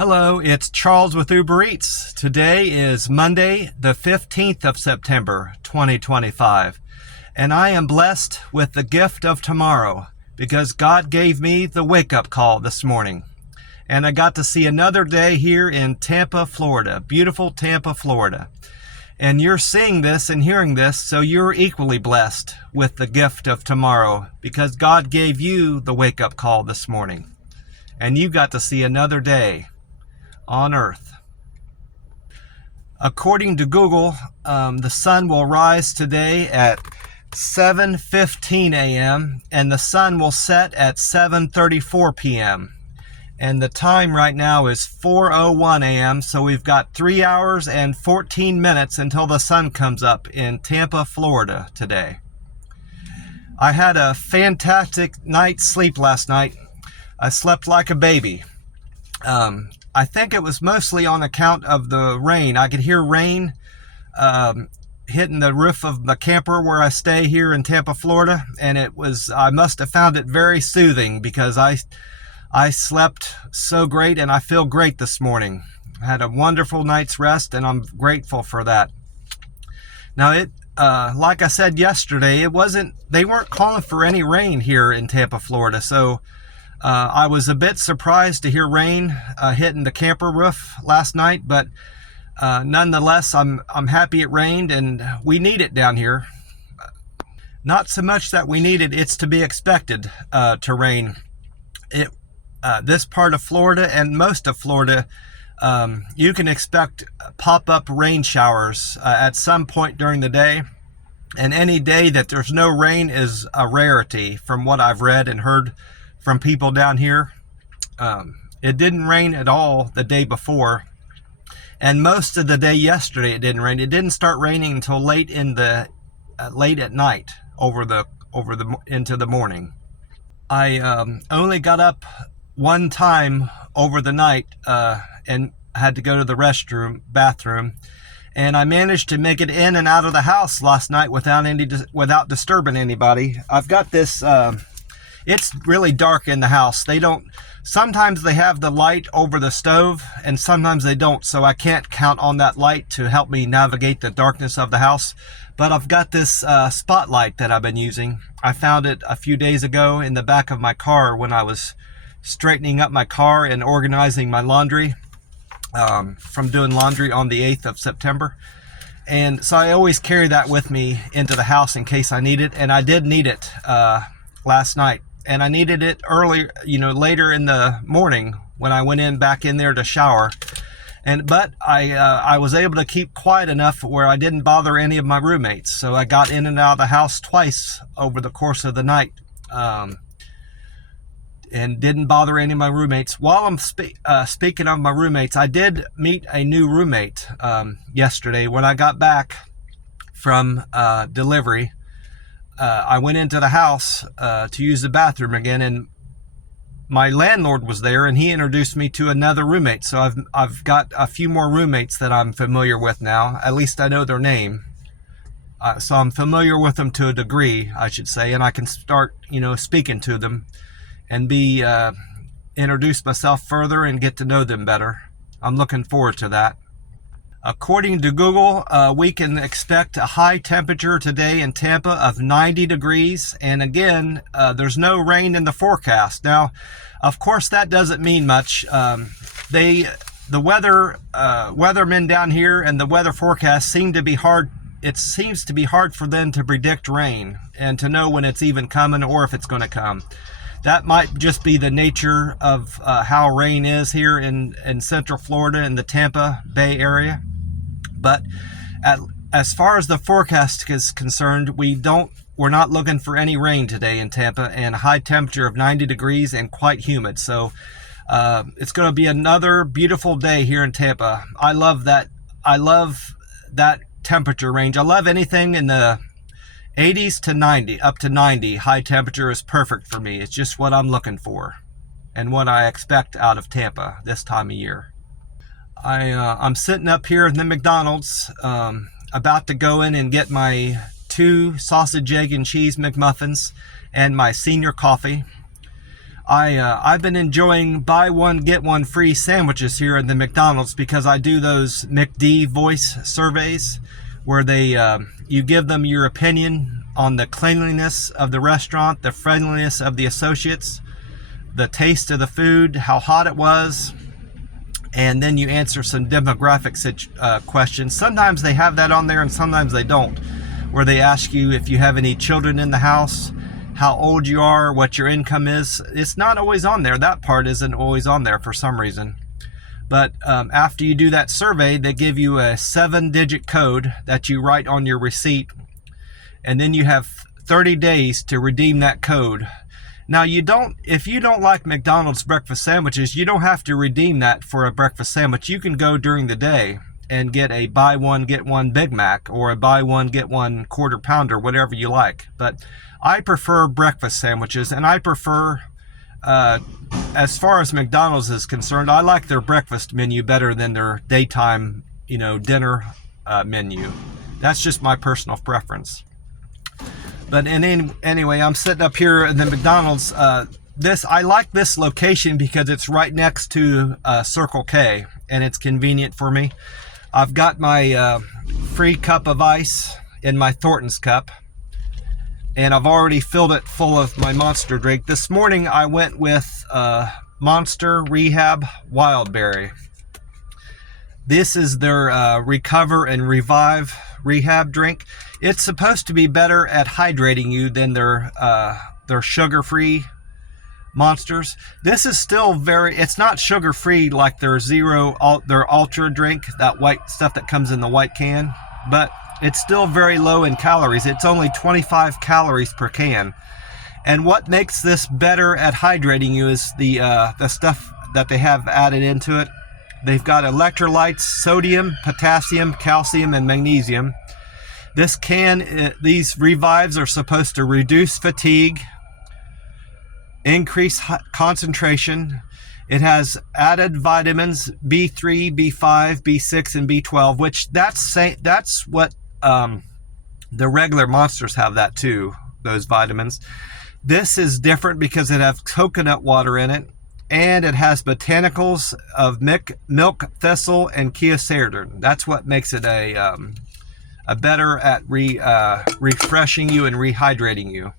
Hello, it's Charles with Uber Eats. Today is Monday, the 15th of September, 2025. And I am blessed with the gift of tomorrow because God gave me the wake-up call this morning. And I got to see another day here in Tampa, Florida, beautiful Tampa, Florida. And you're seeing this and hearing this, so you're equally blessed with the gift of tomorrow because God gave you the wake-up call this morning. And you got to see another day on Earth. According to Google, the sun will rise today at 7:15 a.m. and the sun will set at 7:34 p.m. And the time right now is 4:01 a.m. So we've got 3 hours and 14 minutes until the sun comes up in Tampa, Florida today. I had a fantastic night's sleep last night. I slept like a baby. I think it was mostly on account of the rain. I could hear rain hitting the roof of the camper where I stay here in Tampa, Florida, and I must have found it very soothing because I slept so great and I feel great this morning. I had a wonderful night's rest and I'm grateful for that. Now like I said yesterday, they weren't calling for any rain here in Tampa, Florida, so I was a bit surprised to hear rain hitting the camper roof last night, but nonetheless, I'm happy it rained, and we need it down here. Not so much that we need it; it's to be expected to rain. This part of Florida and most of Florida, you can expect pop-up rain showers at some point during the day, and any day that there's no rain is a rarity, from what I've read and heard from people down here. It didn't rain at all the day before, and most of the day yesterday it didn't rain. It didn't start raining until late at night, into the morning. I only got up one time over the night and had to go to the bathroom, and I managed to make it in and out of the house last night without disturbing anybody. I've got this. It's really dark in the house. Sometimes they have the light over the stove and sometimes they don't, so I can't count on that light to help me navigate the darkness of the house. But I've got this spotlight that I've been using. I found it a few days ago in the back of my car when I was straightening up my car and organizing my laundry from doing laundry on the 8th of September. And so I always carry that with me into the house in case I need it, and I did need it last night. And I needed it later in the morning when I went back in there to shower. But I was able to keep quiet enough where I didn't bother any of my roommates. So I got in and out of the house twice over the course of the night, and didn't bother any of my roommates. While I'm speaking of my roommates, I did meet a new roommate yesterday when I got back from delivery. I went into the house to use the bathroom again, and my landlord was there, and he introduced me to another roommate. So I've got a few more roommates that I'm familiar with now. At least I know their name. So I'm familiar with them to a degree, I should say, and I can start, speaking to them and introduce myself further and get to know them better. I'm looking forward to that. According to Google, we can expect a high temperature today in Tampa of 90 degrees. And again, there's no rain in the forecast. Now, of course, that doesn't mean much. The weathermen down here and the weather forecast seem to be hard. It seems to be hard for them to predict rain and to know when it's even coming or if it's going to come. That might just be the nature of how rain is here in Central Florida in the Tampa Bay area. But as far as the forecast is concerned, we're not looking for any rain today in Tampa, and a high temperature of 90 degrees and quite humid. So it's going to be another beautiful day here in Tampa. I love that. I love that temperature range. I love anything in the 80s to 90, up to 90. High temperature is perfect for me. It's just what I'm looking for and what I expect out of Tampa this time of year. I'm sitting up here in the McDonald's, about to go in and get my 2 sausage, egg, and cheese McMuffins and my senior coffee. I've been enjoying buy one get one free sandwiches here at the McDonald's because I do those McD voice surveys where you give them your opinion on the cleanliness of the restaurant, the friendliness of the associates, the taste of the food, how hot it was, and then you answer some demographic questions. Sometimes they have that on there and sometimes they don't, where they ask you if you have any children in the house, how old you are, what your income is. It's not always on there. That part isn't always on there for some reason. But after you do that survey, they give you a 7-digit code that you write on your receipt, and then you have 30 days to redeem that code. Now, if you don't like McDonald's breakfast sandwiches, you don't have to redeem that for a breakfast sandwich. You can go during the day and get a buy one get one Big Mac or a buy one get one quarter pounder, whatever you like. But I prefer breakfast sandwiches, and I prefer, as far as McDonald's is concerned, I like their breakfast menu better than their daytime, dinner menu. That's just my personal preference. But anyway, I'm sitting up here in the McDonald's. I like this location because it's right next to Circle K, and it's convenient for me. I've got my free cup of ice in my Thornton's cup, and I've already filled it full of my Monster drink. This morning I went with Monster Rehab Wildberry. This is their Recover and Revive Rehab drink. It's supposed to be better at hydrating you than their sugar-free Monsters. This is still it's not sugar-free like their Ultra drink, that white stuff that comes in the white can, but it's still very low in calories. It's only 25 calories per can. And what makes this better at hydrating you is the stuff that they have added into it. They've got electrolytes, sodium, potassium, calcium, and magnesium. These revives are supposed to reduce fatigue, increase concentration. It has added vitamins B3, B5, B6, and B12, which that's what the regular Monsters have that too, those vitamins. This is different because it has coconut water in it, and it has botanicals of milk thistle and quercetin. That's what makes it a better at refreshing you and rehydrating you.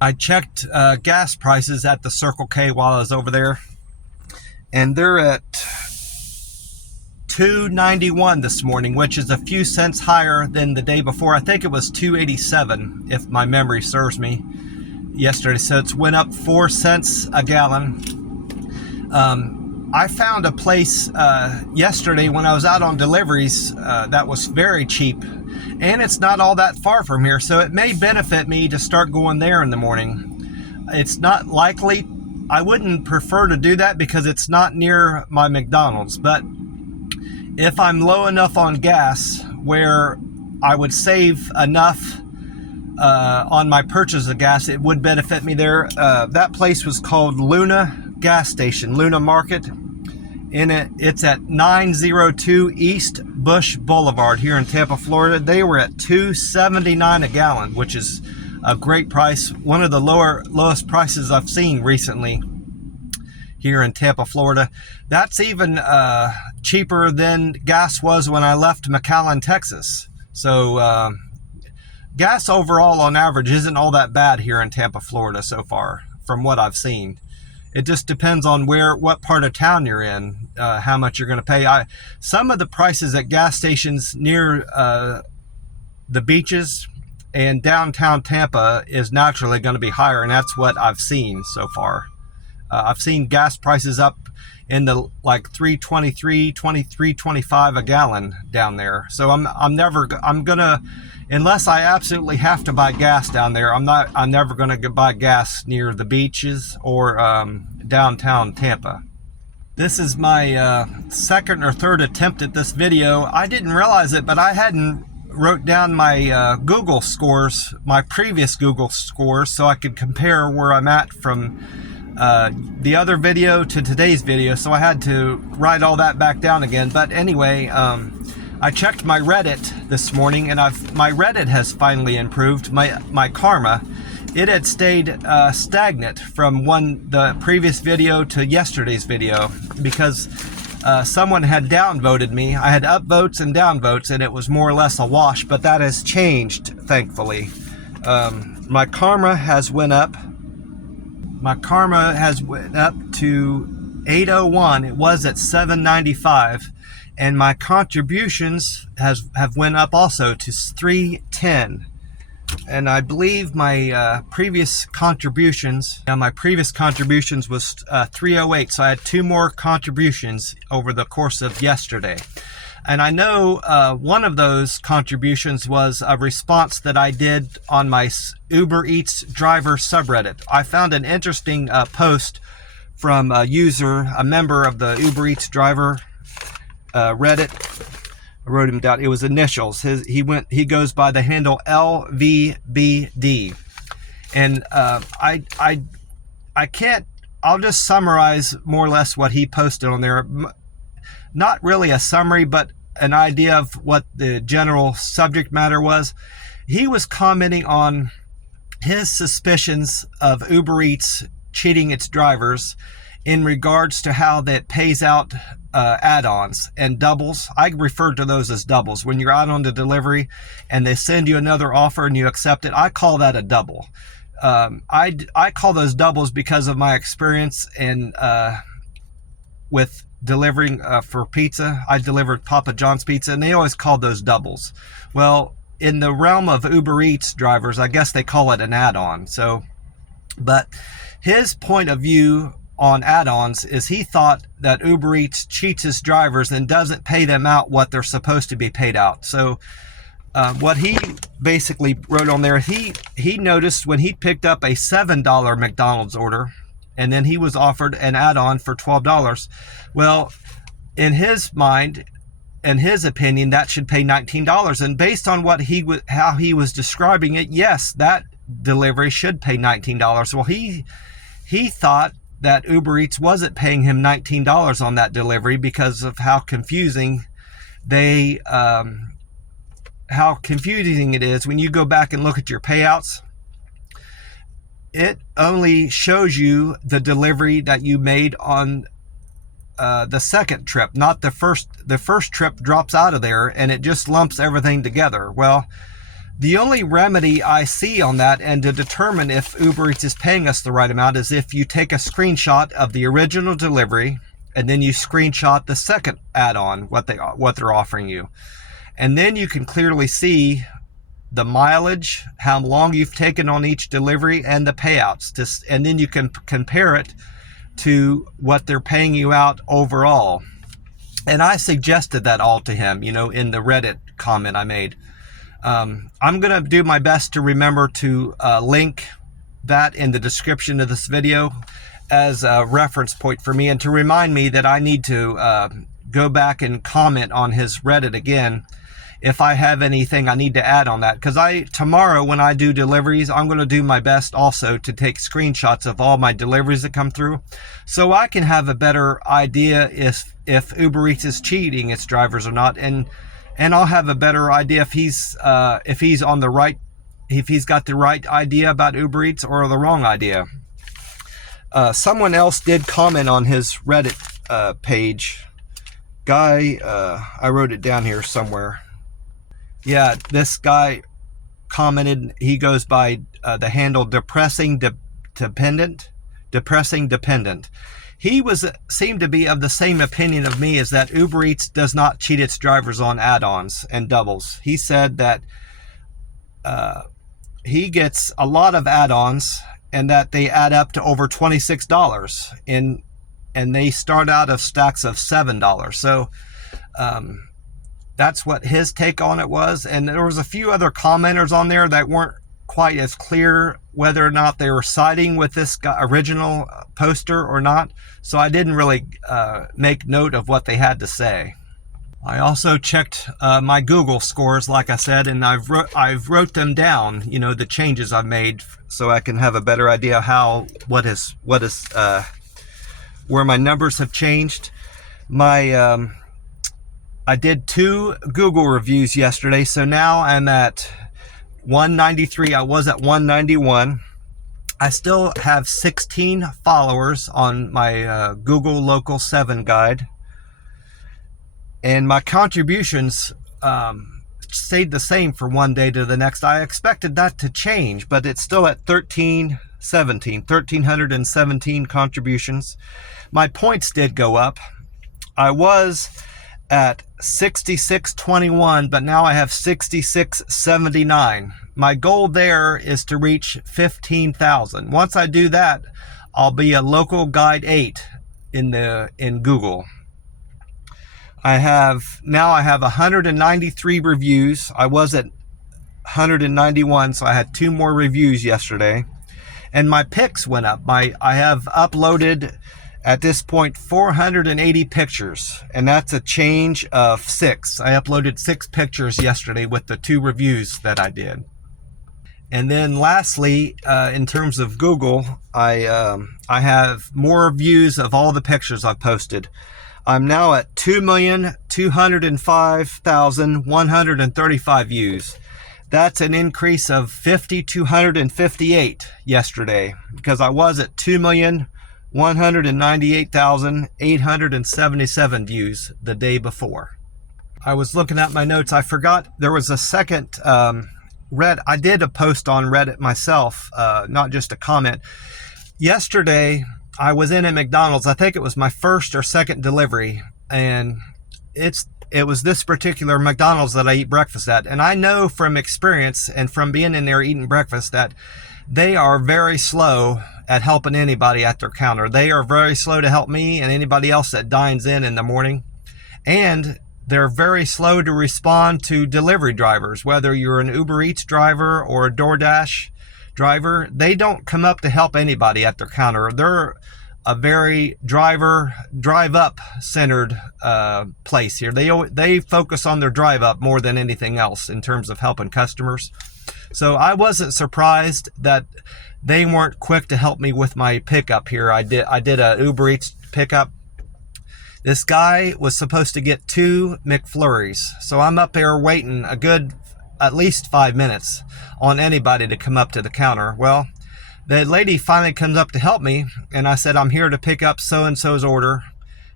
I checked gas prices at the Circle K while I was over there, and they're at $2.91 this morning, which is a few cents higher than the day before. I think it was $2.87 if my memory serves me yesterday, so it's went up 4 cents a gallon. I found a place yesterday when I was out on deliveries that was very cheap, and it's not all that far from here, so it may benefit me to start going there in the morning. It's not likely. I wouldn't prefer to do that because it's not near my McDonald's, but if I'm low enough on gas where I would save enough on my purchase of gas, it would benefit me there. That place was called Luna Gas Station, Luna Market. It's at 902 East Bush Boulevard here in Tampa, Florida. They were at $2.79 a gallon, which is a great price. One of the lowest prices I've seen recently here in Tampa, Florida. That's even cheaper than gas was when I left McAllen, Texas. So gas overall on average isn't all that bad here in Tampa, Florida so far from what I've seen. It just depends on what part of town you're in, how much you're going to pay. Some of the prices at gas stations near the beaches and downtown Tampa is naturally going to be higher, and that's what I've seen so far. I've seen gas prices up in the like $3.23, $23.25 a gallon down there. So I'm gonna, unless I absolutely have to buy gas down there, I'm never gonna buy gas near the beaches or downtown Tampa. This is my second or third attempt at this video. I didn't realize it, but I hadn't wrote down my Google scores, my previous Google scores, so I could compare where I'm at from the other video to today's video, so I had to write all that back down again. But anyway, I checked my Reddit this morning, and my Reddit has finally improved. My karma, it had stayed stagnant from the previous video to yesterday's video, because someone had downvoted me. I had upvotes and downvotes, and it was more or less a wash, but that has changed, thankfully. My karma has went up. My karma has went up to 801. It was at 795, and my contributions have went up also to 310. And I believe my previous contributions, was 308. So I had 2 more contributions over the course of yesterday. And I know one of those contributions was a response that I did on my Uber Eats driver subreddit. I found an interesting post from a user, a member of the Uber Eats driver Reddit. I wrote him down. It was initials. He goes by the handle LVBD. And I'll just summarize more or less what he posted on there. Not really a summary, but an idea of what the general subject matter was. He was commenting on his suspicions of Uber Eats cheating its drivers in regards to how that pays out add-ons and doubles. I refer to those as doubles. When you're out on the delivery and they send you another offer and you accept it, I call that a double. I call those doubles because of my experience with delivering for pizza. I delivered Papa John's pizza, and they always called those doubles. Well, in the realm of Uber Eats drivers, I guess they call it an add-on. So, but his point of view on add-ons is he thought that Uber Eats cheats his drivers and doesn't pay them out what they're supposed to be paid out. So what he basically wrote on there, he noticed when he picked up a $7 McDonald's order, and then he was offered an add-on for $12. Well, in his mind and his opinion, that should pay $19. And based on how he was describing it, yes, that delivery should pay $19. Well, he thought that Uber Eats wasn't paying him $19 on that delivery because of how confusing it is when you go back and look at your payouts. It only shows you the delivery that you made on the second trip, not the first. The first trip drops out of there and it just lumps everything together. Well, the only remedy I see on that, and to determine if Uber Eats is paying us the right amount, is if you take a screenshot of the original delivery and then you screenshot the second add-on, what they're offering you. And then you can clearly see the mileage, how long you've taken on each delivery, and the payouts. And then you can compare it to what they're paying you out overall. And I suggested that all to him, in the Reddit comment I made. I'm going to do my best to remember to link that in the description of this video as a reference point for me, and to remind me that I need to go back and comment on his Reddit again if I have anything I need to add on that. Because tomorrow when I do deliveries, I'm going to do my best also to take screenshots of all my deliveries that come through, so I can have a better idea if Uber Eats is cheating its drivers or not, and I'll have a better idea if he's got the right idea about Uber Eats or the wrong idea. Someone else did comment on his Reddit page. Guy, I wrote it down here somewhere. Yeah, this guy commented. He goes by the handle depressing dependent. He seemed to be of the same opinion of me, as that Uber Eats does not cheat its drivers on add-ons and doubles. He said that he gets a lot of add-ons and that they add up to over $26 and they start out of stacks of $7. So that's what his take on it was. And there was a few other commenters on there that weren't quite as clear whether or not they were siding with this original poster or not. So I didn't really make note of what they had to say. I also checked my Google scores, like I said, and I've wrote them down, the changes I've made, so I can have a better idea where my numbers have changed. I did 2 Google reviews yesterday, so now I'm at 193. I was at 191. I still have 16 followers on my Google Local 7 guide. And my contributions stayed the same from one day to the next. I expected that to change, but it's still at 1,317 contributions. My points did go up. I was at 6621, but now I have 6679. My goal there is to reach 15,000. Once I do that, I'll be a local guide 8 in Google. I have 193 reviews. I was at 191, so I had 2 more reviews yesterday. And my pics went up. I have uploaded at this point 480 pictures, and that's a change of 6. I uploaded 6 pictures yesterday with the 2 reviews that I did. And then lastly, in terms of Google, I have more views of all the pictures I've posted. I'm now at 2,205,135 views. That's an increase of 5,258 yesterday, because I was at 2,198,877 views the day before. I was looking at my notes. I forgot there was a second I did a post on Reddit myself, not just a comment. Yesterday, I was in a McDonald's. I think it was my first or second delivery, and it was this particular McDonald's that I eat breakfast at. And I know from experience and from being in there eating breakfast that they are very slow at helping anybody at their counter. They are very slow to help me and anybody else that dines in the morning. And they're very slow to respond to delivery drivers, whether you're an Uber Eats driver or a DoorDash driver. They don't come up to help anybody at their counter. They're a very drive-up centered place here. They focus on their drive-up more than anything else in terms of helping customers. So I wasn't surprised that they weren't quick to help me with my pickup here. I did a Uber Eats pickup. This guy was supposed to get 2 McFlurries. So I'm up there waiting a good at least 5 minutes on anybody to come up to the counter. Well, the lady finally comes up to help me, and I said, I'm here to pick up so-and-so's order.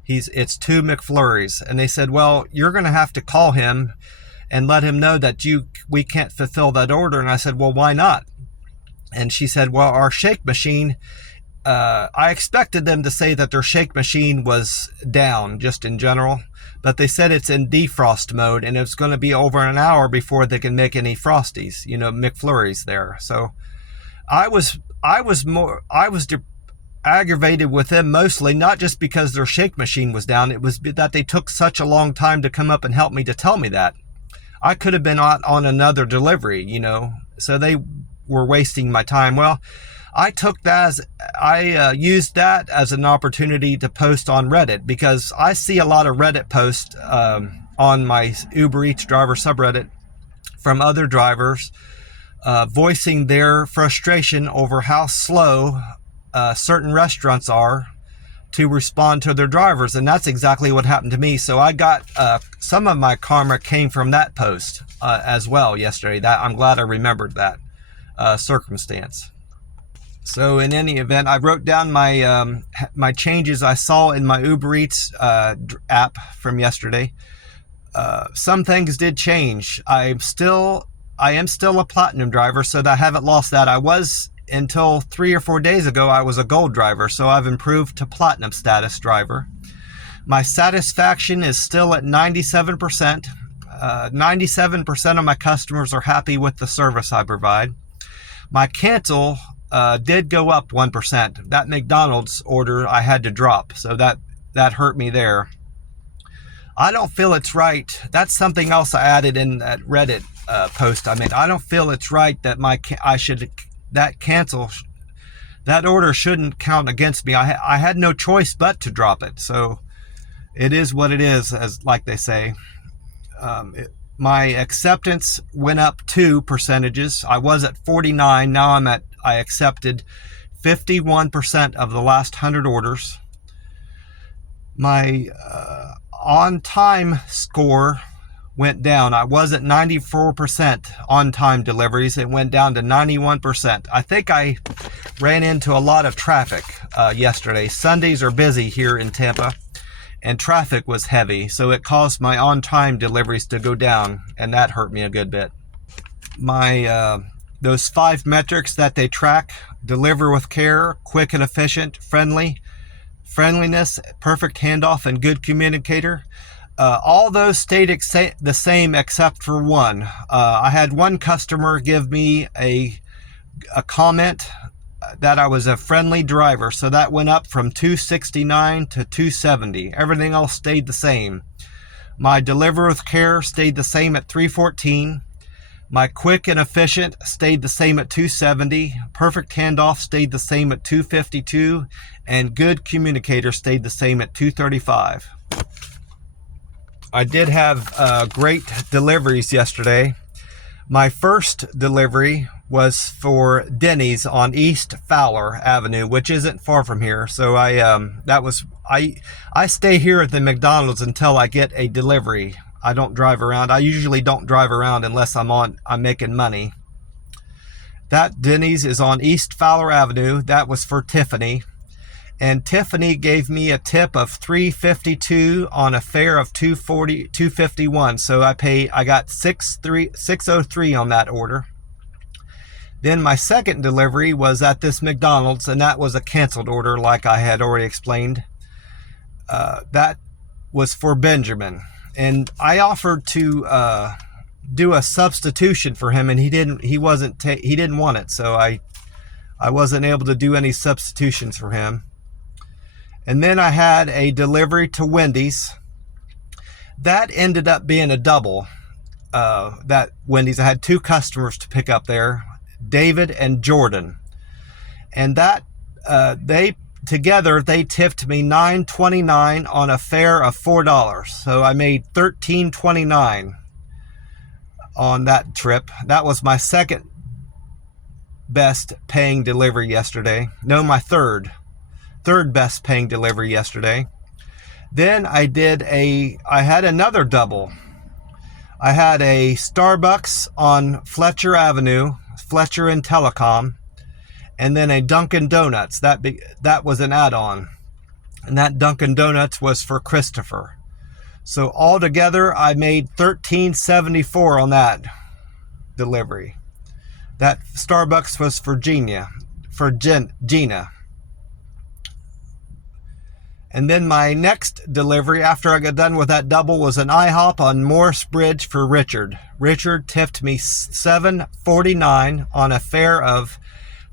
It's 2 McFlurries. And they said, well, you're going to have to call him and let him know that we can't fulfill that order. And I said, well, why not? And she said, well, our shake machine, I expected them to say that their shake machine was down just in general, but they said it's in defrost mode, and it's going to be over an hour before they can make any Frosties, McFlurries there. So I was aggravated with them mostly, not just because their shake machine was down. It was that they took such a long time to come up and help me to tell me that. I could have been on another delivery, so they were wasting my time. Well, I used that as an opportunity to post on Reddit, because I see a lot of Reddit posts on my Uber Eats driver subreddit from other drivers voicing their frustration over how slow certain restaurants are to respond to their drivers. And that's exactly what happened to me. So I got some of my karma came from that post as well yesterday. I'm glad I remembered that circumstance. So in any event, I wrote down my changes I saw in my Uber Eats app from yesterday. Some things did change. I am still a platinum driver, so I haven't lost that. I was, until 3 or 4 days ago, I was a gold driver, so I've improved to platinum status driver. My satisfaction is still at 97%. 97% of my customers are happy with the service I provide. My cancel did go up 1%. That McDonald's order I had to drop, so that hurt me there. I don't feel it's right. That's something else I added in that Reddit post I made. I don't feel it's right that that order shouldn't count against me. I had no choice but to drop it. So it is what it is, as like they say. My acceptance went up 2 percentages. I was at 49. Now I accepted 51% of the last 100 orders. My on-time score went down. I was at 94% on-time deliveries. It went down to 91%. I think ran into a lot of traffic yesterday. Sundays are busy here in Tampa, and traffic was heavy, so it caused my on-time deliveries to go down, and that hurt me a good bit. My those 5 metrics that they track: deliver with care, quick and efficient, friendliness, perfect handoff, and good communicator. All those stayed the same except for one. I had one customer give me a comment that I was a friendly driver, so that went up from 269 to 270. Everything else stayed the same. My deliver with care stayed the same at 314. My quick and efficient stayed the same at 270. Perfect handoff stayed the same at 252. And good communicator stayed the same at 235. I did have great deliveries yesterday. My first delivery was for Denny's on East Fowler Avenue, which isn't far from here. So I stay here at the McDonald's until I get a delivery. I don't drive around. I usually don't drive around unless I'm making money. That Denny's is on East Fowler Avenue. That was for Tiffany. And Tiffany gave me a tip of $3.52 on a fare of $2.51. So I got $6.03 on that order. Then my second delivery was at this McDonald's, and that was a canceled order, like I had already explained. That was for Benjamin, and I offered to do a substitution for him, and he didn't want it, so I wasn't able to do any substitutions for him. And then I had a delivery to Wendy's. That ended up being a double. That Wendy's, I had 2 customers to pick up there, David and Jordan. And that they tipped me $9.29 on a fare of $4. So I made $13.29 on that trip. That was my second best paying delivery yesterday. No, my third best paying delivery yesterday. Then I had another double. I had a Starbucks on Fletcher Avenue, Fletcher and Telecom, and then a Dunkin' Donuts. That was an add-on, and that Dunkin' Donuts was for Christopher. So altogether, I made $13.74 on that delivery. That Starbucks was for Gina. And then my next delivery after I got done with that double was an IHOP on Morris Bridge for Richard. Richard tipped me $7.49 on a fare of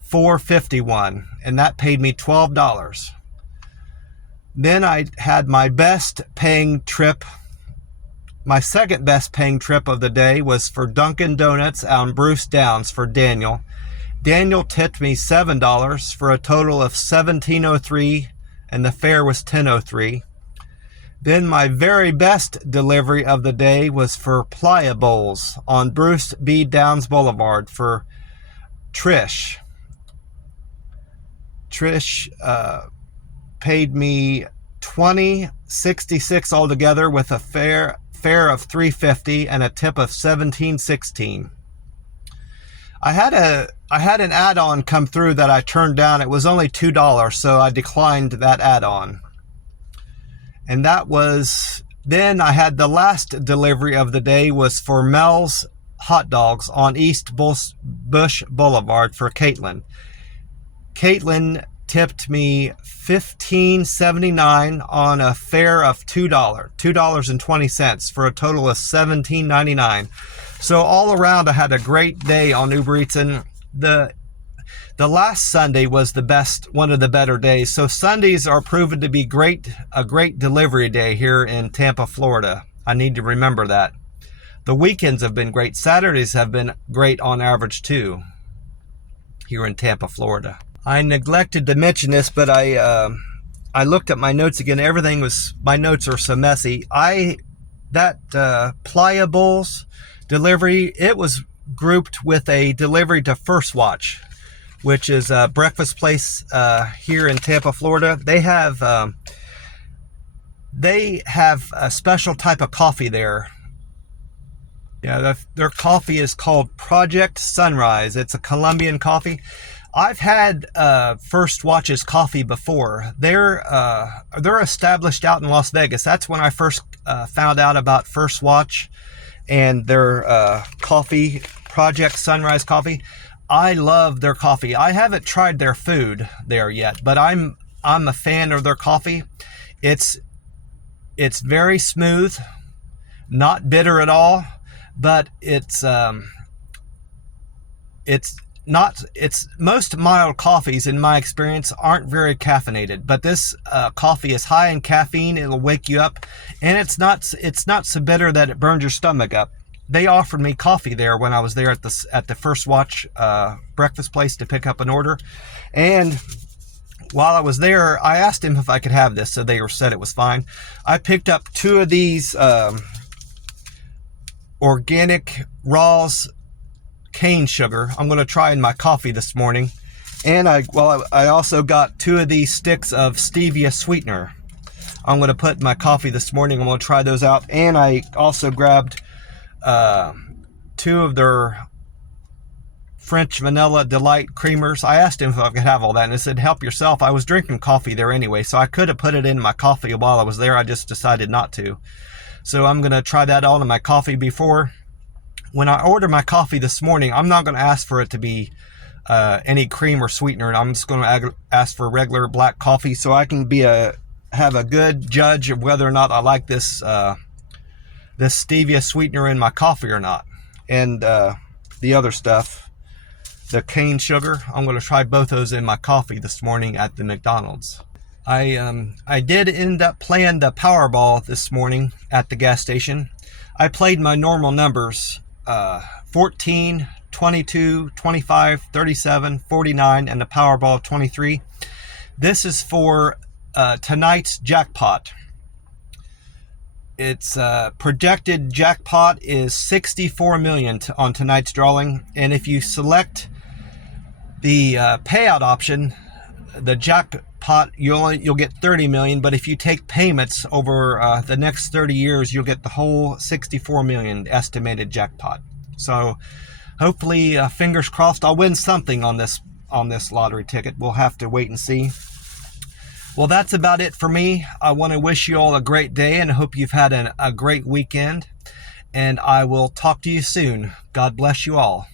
$4.51, and that paid me $12. Then I had my best paying trip. My second best paying trip of the day was for Dunkin' Donuts on Bruce Downs for Daniel. Daniel tipped me $7 for a total of $17.03, and the fare was $10.03. Then my very best delivery of the day was for Playa Bowls on Bruce B. Downs Boulevard for Trish. Trish paid me $20.66 altogether with a fare of $3.50 and a tip of $17.16. I had an add-on come through that I turned down. It was only $2, so I declined that add-on. And that was, then I had the last delivery of the day was for Mel's Hot Dogs on East Bush Boulevard for Caitlin. Caitlin tipped me $15.79 on a fare of $2.20 for a total of $17.99. So all around, I had a great day on Uber Eats, and the last Sunday was the best, one of the better days. So Sundays are proven to be a great delivery day here in Tampa, Florida. I need to remember that. The weekends have been great. Saturdays have been great on average too, here in Tampa, Florida. I neglected to mention this, but I looked at my notes again. My notes are so messy. That Playa Bowls delivery, it was grouped with a delivery to First Watch, which is a breakfast place here in Tampa, Florida. They have a special type of coffee there. Yeah, their coffee is called Project Sunrise. It's a Colombian coffee. I've had First Watch's coffee before. They're established out in Las Vegas. That's when I first found out about First Watch and their coffee project, Sunrise Coffee. I love their coffee. I haven't tried their food there yet, but I'm a fan of their coffee. It's very smooth, not bitter at all, but it's most mild coffees, in my experience, aren't very caffeinated, but this coffee is high in caffeine. It'll wake you up, and it's not so bitter that it burns your stomach up. They offered me coffee there when I was there at the First Watch breakfast place to pick up an order, and while I was there, I asked him if I could have this, so they said it was fine. I picked up 2 of these organic Raw's cane sugar. I'm going to try in my coffee this morning. And I also got 2 of these sticks of stevia sweetener. I'm going to put in my coffee this morning. I'm going to try those out. And I also grabbed 2 of their French Vanilla Delight creamers. I asked him if I could have all that, and he said, help yourself. I was drinking coffee there anyway, so I could have put it in my coffee while I was there. I just decided not to. So I'm going to try that all in my coffee before. When I order my coffee this morning, I'm not going to ask for it to be any cream or sweetener. I'm just going to ask for regular black coffee, so I can have a good judge of whether or not I like this stevia sweetener in my coffee or not. And the other stuff, the cane sugar, I'm going to try both those in my coffee this morning at the McDonald's. I did end up playing the Powerball this morning at the gas station. I played my normal numbers, 14, 22, 25, 37, 49, and the Powerball of 23. This is for tonight's jackpot. Its projected jackpot is $64 million on tonight's drawing, and if you select the payout option, the jackpot, you'll get $30 million, but if you take payments over the next 30 years, you'll get the whole $64 million estimated jackpot. So hopefully, fingers crossed, I'll win something on this lottery ticket. We'll have to wait and see. Well, that's about it for me. I want to wish you all a great day and hope you've had a great weekend. And I will talk to you soon. God bless you all.